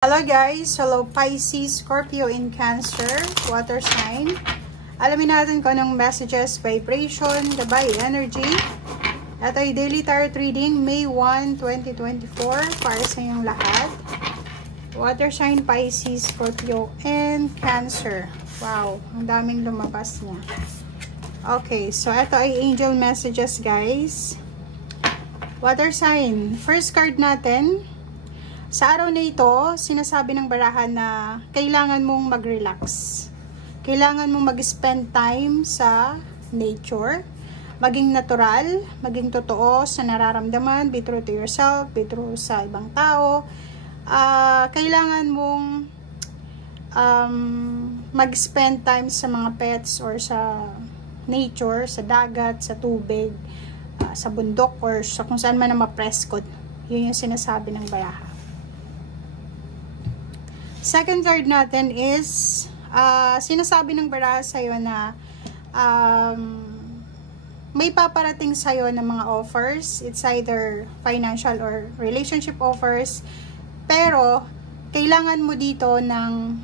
Hello guys! Hello Pisces, Scorpio, and Cancer, water sign. Alamin natin kung anong messages, vibration, gabay, energy. Ito ay daily tarot reading, May 1, 2024, para sa inyong lahat. Water sign, Pisces, Scorpio, and Cancer. Wow, ang daming lumabas niya. Okay, so ito ay angel messages guys. Water sign, first card natin. Sa araw na ito, sinasabi ng barahan na kailangan mong mag-relax. Kailangan mong mag-spend time sa nature. Maging natural, maging totoo sa nararamdaman, be true to yourself, be true sa ibang tao. Kailangan mong mag-spend time sa mga pets or sa nature, sa dagat, sa tubig, sa bundok, or sa kung saan man na ma-prescott. Yun yung sinasabi ng barahan. Second card natin is, sinasabi ng baraha sa'yo na may paparating sa'yo ng mga offers. It's either financial or relationship offers. Pero, kailangan mo dito ng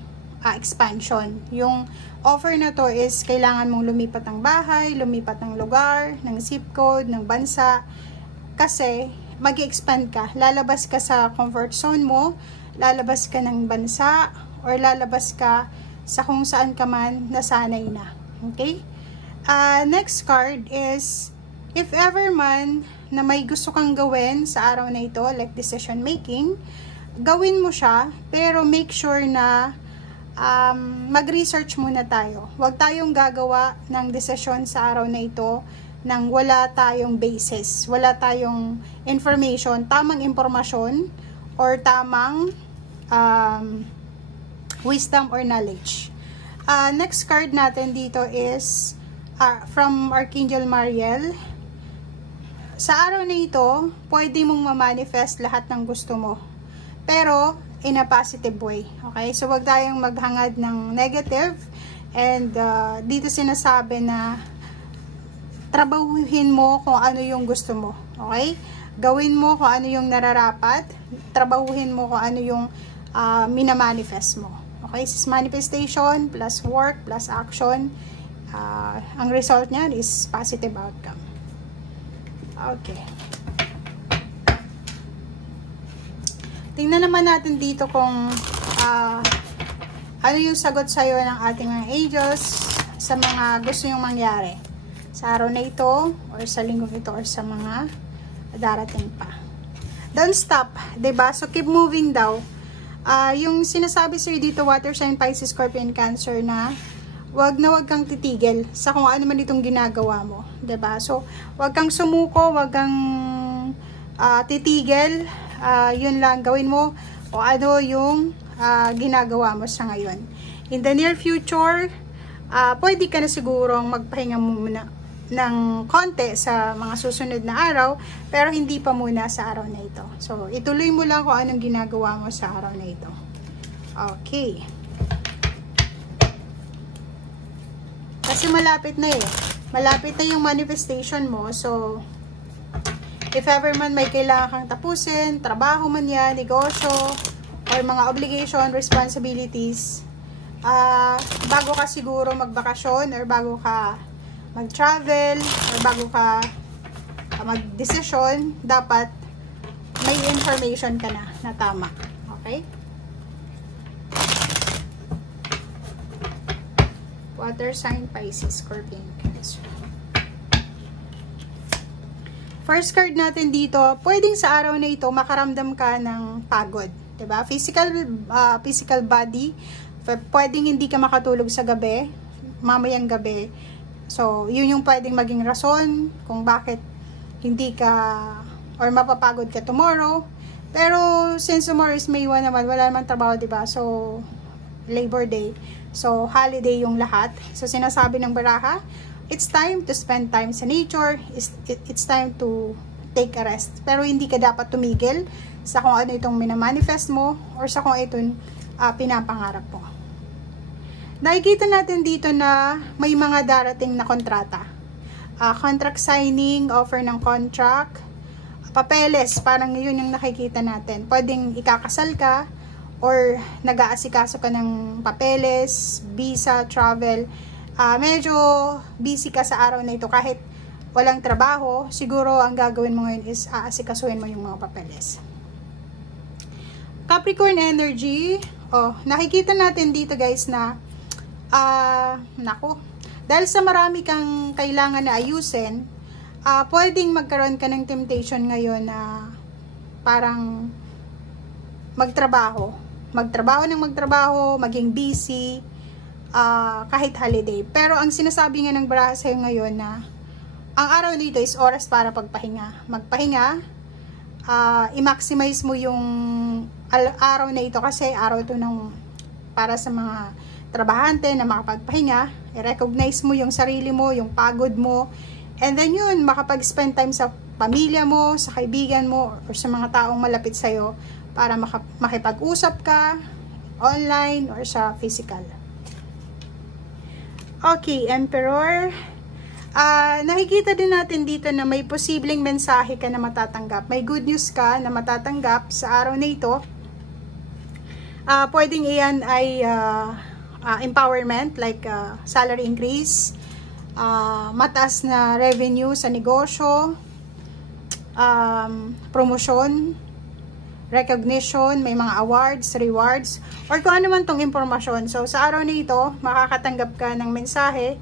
expansion. Yung offer na to is, kailangan mong lumipat ng bahay, lumipat ng lugar, ng zip code, ng bansa. Kasi, mag-expand ka. Lalabas ka sa comfort zone mo, lalabas ka ng bansa, or lalabas ka sa kung saan ka man nasanay na. Okay? Next card is, if ever man na may gusto kang gawin sa araw na ito, like decision making, gawin mo siya, pero make sure na mag-research muna tayo. Huwag tayong gagawa ng desisyon sa araw na ito nang wala tayong basis, wala tayong information, tamang impormasyon, or tamang wisdom or knowledge. Next card natin dito is from Archangel Mariel. Sa araw na ito, pwede mong ma-manifest lahat ng gusto mo. Pero, in a positive way. Okay? So, wag tayong maghangad ng negative. And, dito sinasabi na trabahuhin mo kung ano yung gusto mo. Okay? Gawin mo kung ano yung nararapat. Trabahuhin mo kung ano yung minamanifest mo. Okay? This manifestation plus work plus action. Ang result niyan is positive outcome. Okay. Tingnan naman natin dito kung ano yung sagot sa'yo ng ating mga angels sa mga gusto yung mangyari sa araw na ito, or sa linggong ito, or sa mga darating pa. Don't stop, diba? So, keep moving daw. Yung sinasabi sa'yo dito, water sign, Pisces, Scorpio, and Cancer, na wag kang titigil sa kung ano man itong ginagawa mo. Diba? So, wag kang sumuko, wag kang titigil. Yun lang, gawin mo o ano yung ginagawa mo sa ngayon. In the near future, pwede ka na sigurong magpahinga muna ng konti sa mga susunod na araw, pero hindi pa muna sa araw na ito. So, ituloy mo lang kung anong ginagawa mo sa araw na ito. Okay. Kasi malapit na eh. Malapit na yung manifestation mo. So, if ever man may kailangan kang tapusin, trabaho man yan, negosyo, or mga obligation, responsibilities, bago ka siguro magbakasyon, or bago ka mag-travel, or bago ka mag-desisyon, dapat may information ka na tama. Okay? Water sign, Pisces, Scorpio, Cancer. First card natin dito, pwedeng sa araw na ito makaramdam ka ng pagod. Diba? Physical body. Pwedeng hindi ka makatulog sa gabi, mamayang gabi. So, yun yung pwedeng maging rason kung bakit hindi ka or mapapagod ka tomorrow. Pero, since tomorrow is May 1 naman, wala naman trabaho, diba? So, Labor Day. So, holiday yung lahat. So, sinasabi ng baraha, it's time to spend time sa nature. It's time to take a rest. Pero, hindi ka dapat tumigil sa kung ano itong minamanifest mo or sa kung itong pinapangarap mo. Nakikita natin dito na may mga darating na kontrata. Contract signing, offer ng contract, papeles, parang yun yung nakikita natin. Pwedeng ikakasal ka, or nag-aasikaso ka ng papeles, visa, travel, medyo busy ka sa araw na ito kahit walang trabaho, siguro ang gagawin mo ngayon is aasikasuhin mo yung mga papeles. Capricorn energy, nakikita natin dito guys na dahil sa marami kang kailangan na ayusin, pwedeng magkaroon ka ng temptation ngayon na parang magtrabaho, maging busy, kahit holiday. Pero ang sinasabi nga ng baraha sa'yo ngayon na ang araw nito is oras para magpahinga. Magpahinga, i-maximize mo yung araw na ito kasi araw ito para sa mga trabahante na makapagpahinga. I-recognize mo yung sarili mo, yung pagod mo, and then yun, makapag-spend time sa pamilya mo, sa kaibigan mo, or sa mga taong malapit sa'yo para makipag-usap ka online or sa physical. Okay, Emperor. Nakikita din natin dito na may posibleng mensahe ka na matatanggap. May good news ka na matatanggap sa araw na ito. Pwedeng iyan ay empowerment, like salary increase, mataas na revenue sa negosyo, promotion, recognition, may mga awards, rewards, or kung ano man tong impormasyon. So, sa araw na ito, makakatanggap ka ng mensahe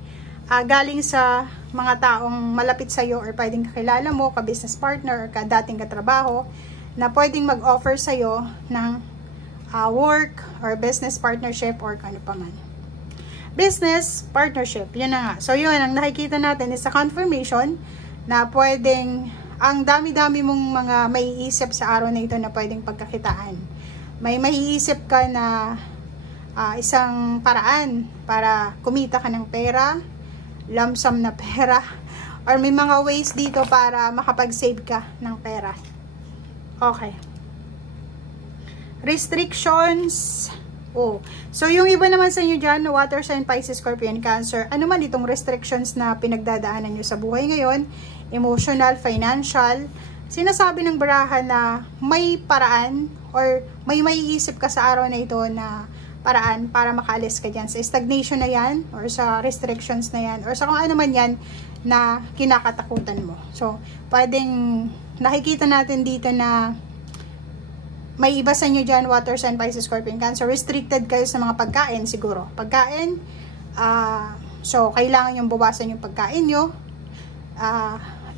galing sa mga taong malapit sa'yo or pwedeng kakilala mo, ka-business partner, or ka-dating katrabaho, na pwedeng mag-offer sa'yo ng work or business partnership or ano pa man. Business partnership, yun na nga. So, yun, ang nakikita natin is a confirmation na pwedeng, ang dami-dami mong mga maiisip sa araw na ito na pwedeng pagkakitaan. May maiisip ka na isang paraan para kumita ka ng pera, lump sum na pera, or may mga ways dito para makapag-save ka ng pera. Okay. Restrictions. So yung iba naman sa inyo dyan, water sign, Pisces, Scorpion, Cancer, ano man itong restrictions na pinagdadaanan nyo sa buhay ngayon, emotional, financial, sinasabi ng baraha na may paraan or may maiisip ka sa araw na ito na paraan para makaalis ka dyan sa stagnation na yan or sa restrictions na yan or sa kung ano man yan na kinakatakutan mo. So, pwedeng nakikita natin dito na may iba sa inyo dyan, water sign, Pisces, Scorpion, Cancer, restricted kayo sa mga pagkain siguro. Pagkain, so kailangan yung bawasan yung pagkain nyo.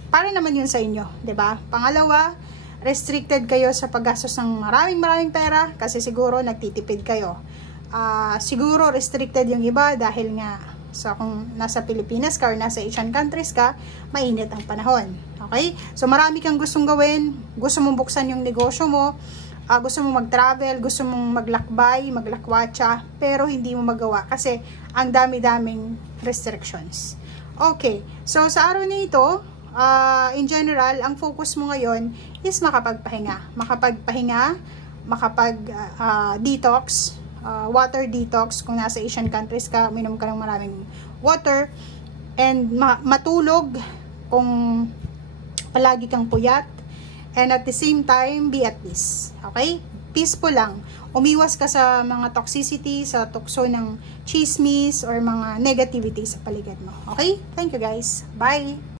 Para naman yun sa inyo, 'di ba? Pangalawa, restricted kayo sa paggastos ng maraming pera kasi siguro nagtitipid kayo. Siguro restricted yung iba dahil nga kung nasa Pilipinas ka or nasa Asian countries ka, mainit ang panahon. Okay? So marami kang gustong gawin, gusto mong buksan yung negosyo mo, gusto mong mag-travel, gusto mong maglakbay, maglakwatsa, pero hindi mo magawa kasi ang dami-daming restrictions. Okay, so sa araw na ito, in general, ang focus mo ngayon is makapagpahinga, makapag-detox, water detox. Kung nasa Asian countries ka, minom ka ng maraming water, and matulog kung palagi kang puyat, and at the same time, be at peace. Okay? Peaceful lang. Umiwas ka sa mga toxicity, sa tukso ng chismis, or mga negativity sa paligid mo. Okay? Thank you guys. Bye!